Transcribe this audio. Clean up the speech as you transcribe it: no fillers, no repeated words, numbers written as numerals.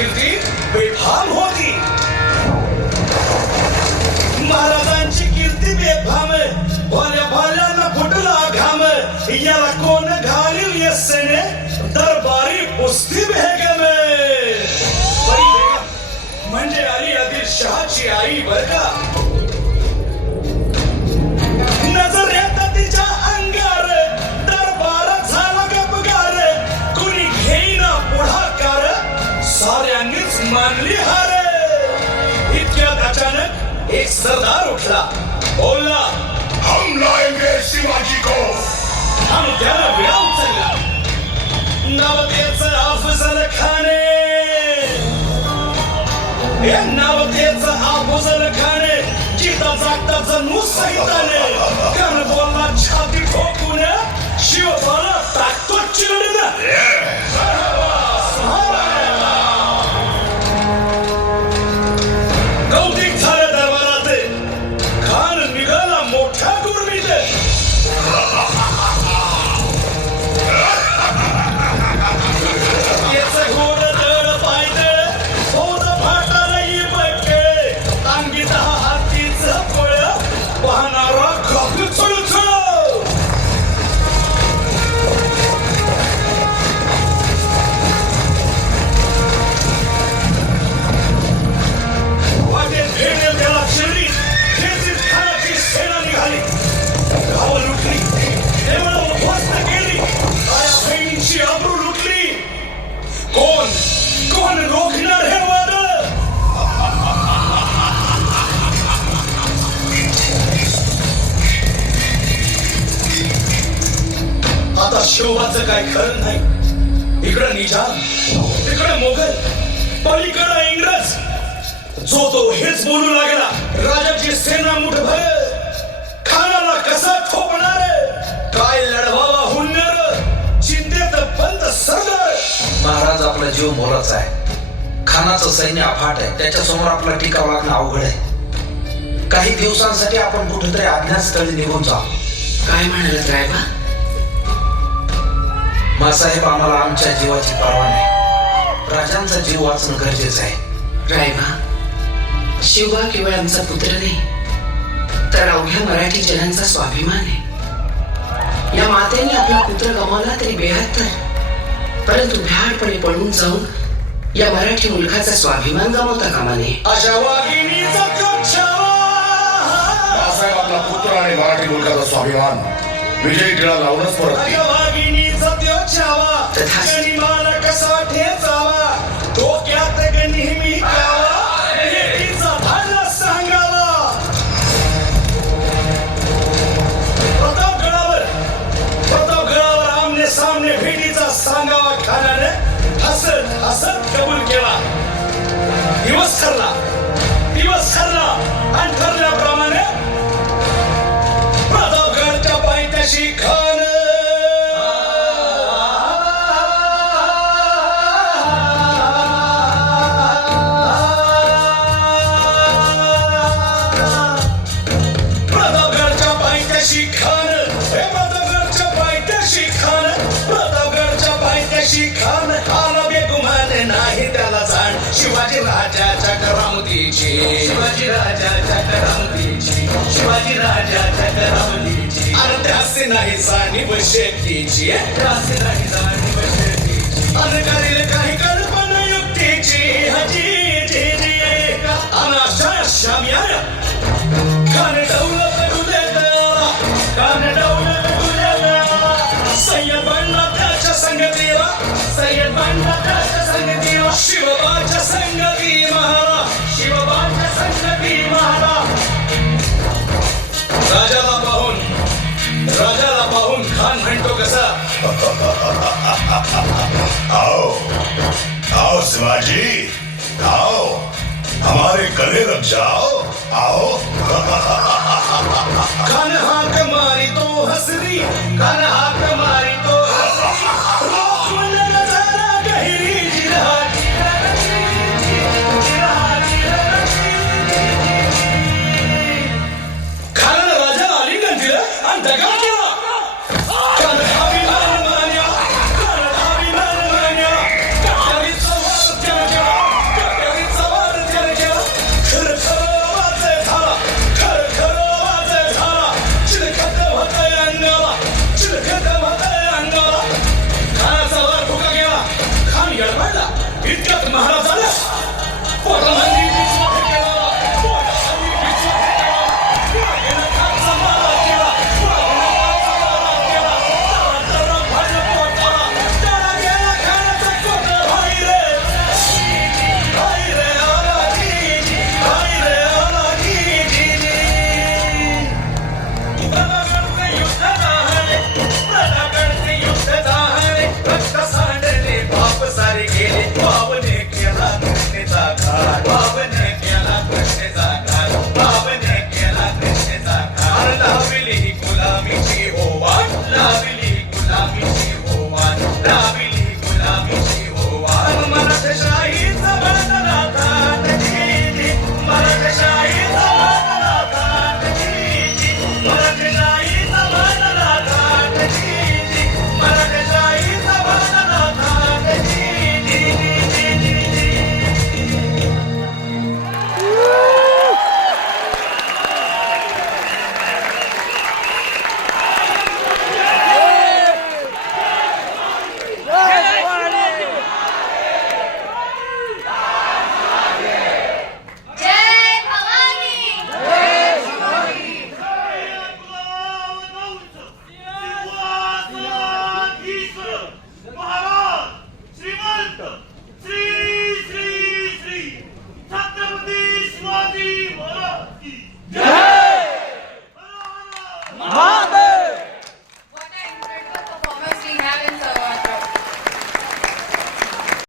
कीर्ती बेफाम होती. महाराजांची कीर्ती बेफाम, भल्या भल्यानं फुटला घाम. याला कोण घालील यस्सेने दरबारी पुस्ती बेगम. म्हणजे अली आदिलशहाची आई बर का. नजर येतात तिच्या अंगार, दरबारात झाला गपगार. कुणी घेईना पुढाकार, साऱ्यांनीच मानली हार. इतक्यात अचानक एक सरदार उठला, बोलला, हम लाएंगे शिवाजी को. हम त्याला विडा उचलला. नवतेचं अफजल खाने, या नवतेचं अफजल खाने जिता जागता जणू सहिताने. कान बोलला छाती ठोकून, शिवबाला टाकतो चिरडून. कौतिक झालं दरबारात, खान निघाला मोठ्या गुरमीत. याचं घोडं दळ पायदळ, होत फाटालाही बक्कळ. अंगी 10 हातीचं फळ, पाहणारा खप चुळचुळ. वाटेत भेटेल त्याला शिरली, खेचीत खानाची सेना निघाली. गावं लुटली, देवळं उद्ध्वस्त केली, आया बहिणींची आबरू लुटली. कोण रोखणार हे वादळ. आता शिवबाचं काय खरं नाही. इकडं निजाम, तिकडं मोगल, पलीकडं इंग्रज. जो तो हेच बोलू लागला, राजाची सेना मुठभर. खानाला कसा ठोपणार, काय लढवावा हुन्नर. चिंतेत बंद सरदार. महाराज आपला जीव मोलाचा आहे. खानाचं सैन्य अफाट आहे, त्याच्यासमोर आपला टिकाव लागणं अवघड आहे. काही दिवसांसाठी आपण कुठेतरी अज्ञातस्थळी निघून जाऊ. काय म्हणालात रायबा? मासाहेब, आम्हाला आमच्या जीवाची पर्वा नाही. राजांचा जीव वाचणं गरजेचं आहे. रायबा, शिवबा केवळ आमचा पुत्र नाही, तर अवघ्या मराठी जनांचा स्वाभिमान आहे. या मातेने आपला पुत्र गमावला तरी बेहत्तर, परंतु भ्याडपणे पळून जाऊन या मराठी मुलखाचा स्वाभिमान गमावता कामा नये. अशा वाघिणीचा कक्षावा. बाळासाहेब आपला पुत्र आणि मराठी मुलकाचा स्वाभिमान विजयी टिळा लावूनच परत येईल. अशा वाघिणीचा त्यो छावा, तथास्तु. गनिमाला कसा ठेचावा, डोक्यात नेहमी कावा. लेकीचा धाडा सांगावा. प्रतापगडावर आमने सामने भेटीचा सांगावा. खानाने हसत हसत कबूल केला. दिवस ठरला आणि ठरल्याप्रमाणे प्रतापगडच्या पायथ्याशी खान. प्रतापगडच्या पायथ्याशी खान, हे प्रतापगडच्या पायथ्याशी खान, प्रतापगडच्या पायथ्याशी खान. आला बेगुमान नाही त्याला जाण, शिवाजी राजाच्या करामतीची, शिवाजी राजाच्या करामतीची, शिवाजी राजाच्या करामतीची. अरे त्यासे नाही जाणीव शेतीची, त्यासे नाही जाणीव शेतीची. अरे करील काही कल्पना युक्तीची. हजी अनाशा शाम्या खान डौलत गुलेला, खान डौलत गुलेला. सय्यद बनला त्याच्या संगतीला, सय्यद बनला त्याच्या संगतीला. शिवबाच्या संगती महारा, शिवबाच्या संगती महारा. राजाला पाहून खान म्हणतो कसा, आओ शिवाजी, आओ हमारे गले लग जाओ. आओ. खान हाक मारी तो हसरी, खान